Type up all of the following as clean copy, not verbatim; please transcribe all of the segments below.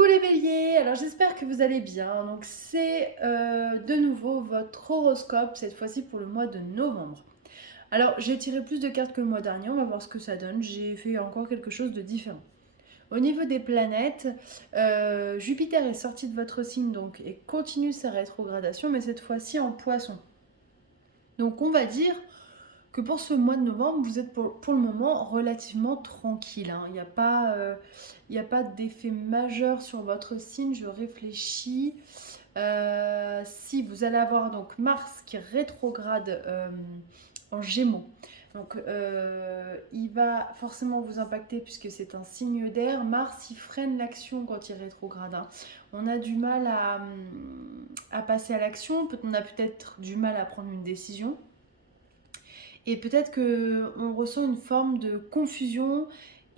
Coucou les béliers, alors j'espère que vous allez bien. Donc c'est de nouveau votre horoscope, cette fois-ci pour le mois de novembre. Alors j'ai tiré plus de cartes que le mois dernier, on va voir ce que ça donne. J'ai fait encore quelque chose de différent. Au niveau des planètes, Jupiter est sorti de votre signe donc et continue sa rétrogradation, mais cette fois-ci en poisson. Donc on va dire que pour ce mois de novembre, vous êtes pour le moment relativement tranquille, hein. Il n'y a pas d'effet majeur sur votre signe, je réfléchis. Si vous allez avoir donc Mars qui rétrograde en Gémeaux. Donc il va forcément vous impacter puisque c'est un signe d'air. Mars il freine l'action quand il rétrograde, hein. On a du mal à passer à l'action, on a peut-être du mal à prendre une décision. Et peut-être qu'on ressent une forme de confusion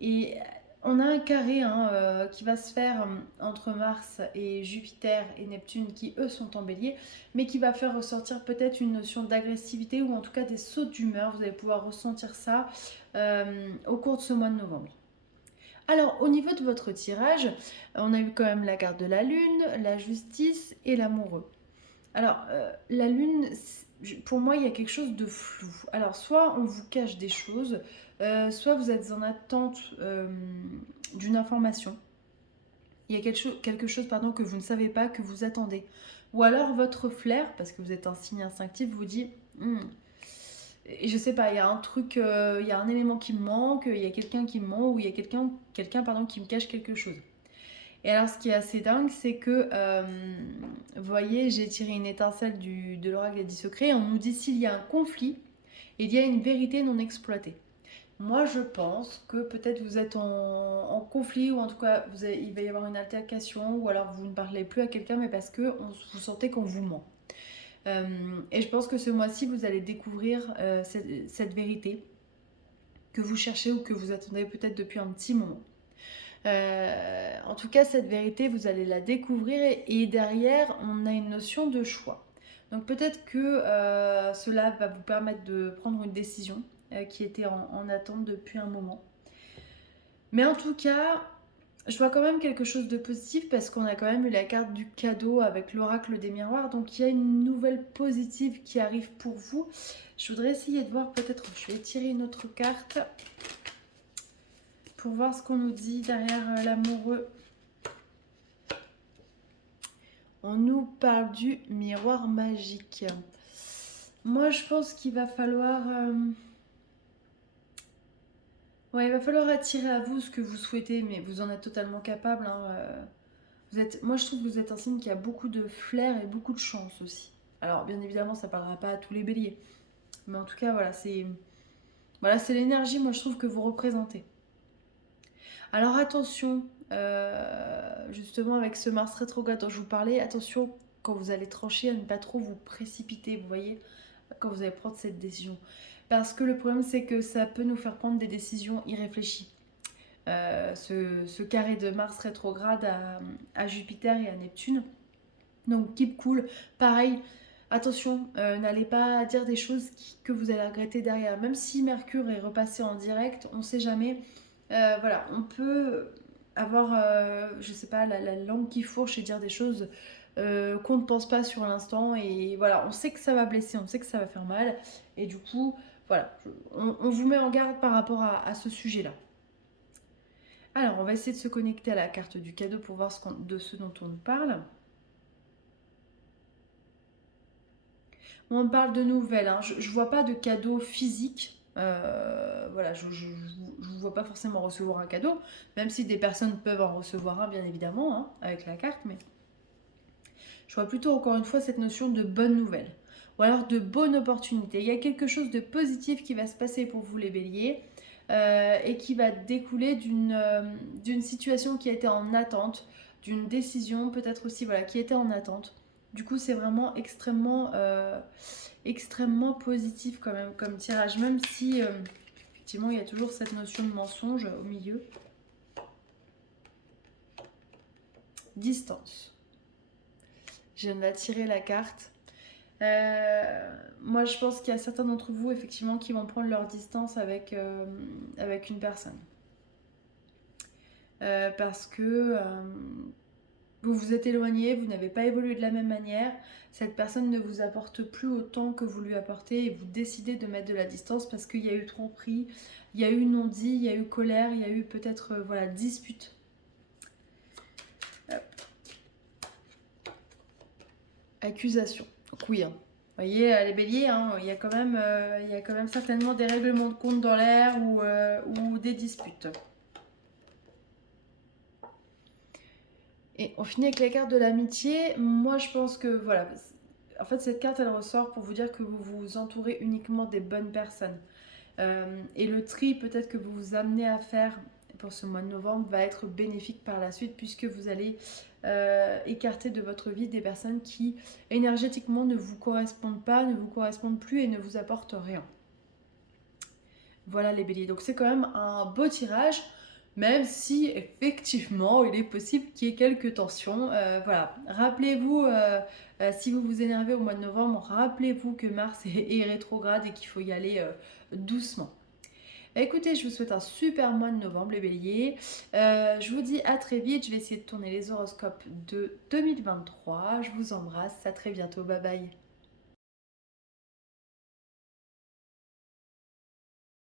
et on a un carré, hein, qui va se faire entre Mars et Jupiter et Neptune qui eux sont en bélier, mais qui va faire ressortir peut-être une notion d'agressivité ou en tout cas des sautes d'humeur. Vous allez pouvoir ressentir ça au cours de ce mois de novembre. Alors au niveau de votre tirage, on a eu quand même la carte de la lune, la justice et l'amoureux. Alors, la lune, pour moi, il y a quelque chose de flou. Alors, soit on vous cache des choses, soit vous êtes en attente d'une information. Il y a quelque chose pardon, que vous ne savez pas, que vous attendez. Ou alors votre flair, parce que vous êtes un signe instinctif, vous dit et je sais pas, il y a un truc, il y a un élément qui me manque, il y a quelqu'un qui me ment, ou il y a quelqu'un pardon, qui me cache quelque chose. Et alors, ce qui est assez dingue, c'est que, vous voyez, j'ai tiré une étincelle de l'oracle des 10 secrets. On nous dit s'il y a un conflit, il y a une vérité non exploitée. Moi, je pense que peut-être vous êtes en conflit, ou en tout cas, il va y avoir une altercation, ou alors vous ne parlez plus à quelqu'un, mais parce que vous sentez qu'on vous ment. Et je pense que ce mois-ci, vous allez découvrir cette vérité que vous cherchez ou que vous attendez peut-être depuis un petit moment. En tout cas, cette vérité, vous allez la découvrir et derrière, on a une notion de choix. Donc peut-être que cela va vous permettre de prendre une décision qui était en attente depuis un moment. Mais en tout cas, je vois quand même quelque chose de positif parce qu'on a quand même eu la carte du cadeau avec l'oracle des miroirs. Donc il y a une nouvelle positive qui arrive pour vous. Je voudrais essayer de voir peut-être, je vais tirer une autre carte pour voir ce qu'on nous dit derrière l'amoureux. On nous parle du miroir magique. Moi, je pense qu'il va falloir... Ouais, il va falloir attirer à vous ce que vous souhaitez, mais vous en êtes totalement capable, hein. Moi, je trouve que vous êtes un signe qui a beaucoup de flair et beaucoup de chance aussi. Alors, bien évidemment, ça ne parlera pas à tous les béliers. Mais en tout cas, c'est l'énergie, moi, je trouve, que vous représentez. Alors, attention, justement, avec ce Mars rétrograde dont je vous parlais, attention quand vous allez trancher à ne pas trop vous précipiter, vous voyez, quand vous allez prendre cette décision. Parce que le problème, c'est que ça peut nous faire prendre des décisions irréfléchies. Ce carré de Mars rétrograde à Jupiter et à Neptune. Donc, keep cool. Pareil, attention, n'allez pas dire des choses que vous allez regretter derrière. Même si Mercure est repassé en direct, on ne sait jamais. Voilà, on peut avoir, je sais pas, la langue qui fourche et dire des choses qu'on ne pense pas sur l'instant. Et voilà, on sait que ça va blesser, on sait que ça va faire mal. Et du coup, voilà, on vous met en garde par rapport à ce sujet-là. Alors, on va essayer de se connecter à la carte du cadeau pour voir de ce dont on nous parle. On parle de nouvelles, hein. Je ne vois pas de cadeau physique. Voilà, je ne vous vois pas forcément recevoir un cadeau, même si des personnes peuvent en recevoir un, bien évidemment, hein, avec la carte, mais je vois plutôt, encore une fois, cette notion de bonne nouvelle, ou alors de bonne opportunité. Il y a quelque chose de positif qui va se passer pour vous, les béliers, et qui va découler d'une situation qui a été en attente, d'une décision peut-être aussi, voilà, qui était en attente. Du coup, c'est vraiment extrêmement positif quand même comme tirage, même si effectivement il y a toujours cette notion de mensonge au milieu. Distance. Je viens d'attirer la carte. Moi, je pense qu'il y a certains d'entre vous effectivement qui vont prendre leur distance avec une personne. Parce que Vous vous êtes éloigné, vous n'avez pas évolué de la même manière, cette personne ne vous apporte plus autant que vous lui apportez et vous décidez de mettre de la distance parce qu'il y a eu tromperie, il y a eu non-dit, il y a eu colère, il y a eu peut-être voilà, dispute. Hop. Accusation. Donc oui, hein. Vous voyez, les béliers, hein, il y a quand même certainement des règlements de compte dans l'air ou des disputes. Et on finit avec la carte de l'amitié. Moi, je pense que, voilà, en fait, cette carte, elle ressort pour vous dire que vous vous entourez uniquement des bonnes personnes. Et le tri, peut-être que vous vous amenez à faire pour ce mois de novembre, va être bénéfique par la suite, puisque vous allez écarter de votre vie des personnes qui, énergétiquement, ne vous correspondent pas, ne vous correspondent plus et ne vous apportent rien. Voilà les béliers. Donc c'est quand même un beau tirage, même si effectivement il est possible qu'il y ait quelques tensions. Voilà, rappelez-vous, si vous vous énervez au mois de novembre, rappelez-vous que Mars est rétrograde et qu'il faut y aller doucement. Écoutez, je vous souhaite un super mois de novembre les béliers. Je vous dis à très vite, je vais essayer de tourner les horoscopes de 2023. Je vous embrasse, à très bientôt, bye bye.